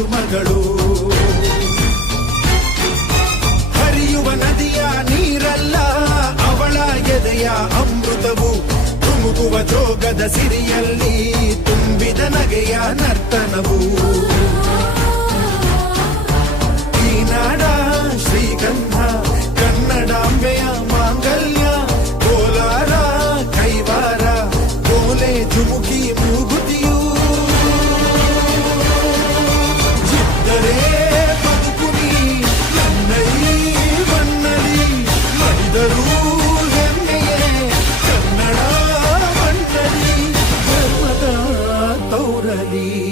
ಸುಮಗಳು. ಹರಿಯುವ ನದಿಯ ನೀರಲ್ಲ ಅವಳ ಎದೆಯ ಅಮೃತವು. ಧುಮುಕುವ ಜೋಗದ ಸಿರಿಯಲ್ಲಿ ತುಂಬಿದ ನಗೆಯ ನರ್ತನವು. ಈ ನಾಡ ಶ್ರೀಗಂಧ ಕನ್ನಡಾಂಬೆಯ ಮಾಂಗಲ್ಯ. ಕೋಲಾರ ಕೈವಾರ ಕೋಲೆ ಧುಮುಕಿ ಮೂಗುತಿಯು. ಇದ್ದರೆ ಬದುಕುನಿ ನನ್ನೈ ಮನ್ನಲಿ ಮಡಿದರೂ ಹೆಮ್ಮೆಯೇ ಕನ್ನಡ ಮಣ್ಣಲಿ ಧರ್ಮದ ತೌರಲಿ.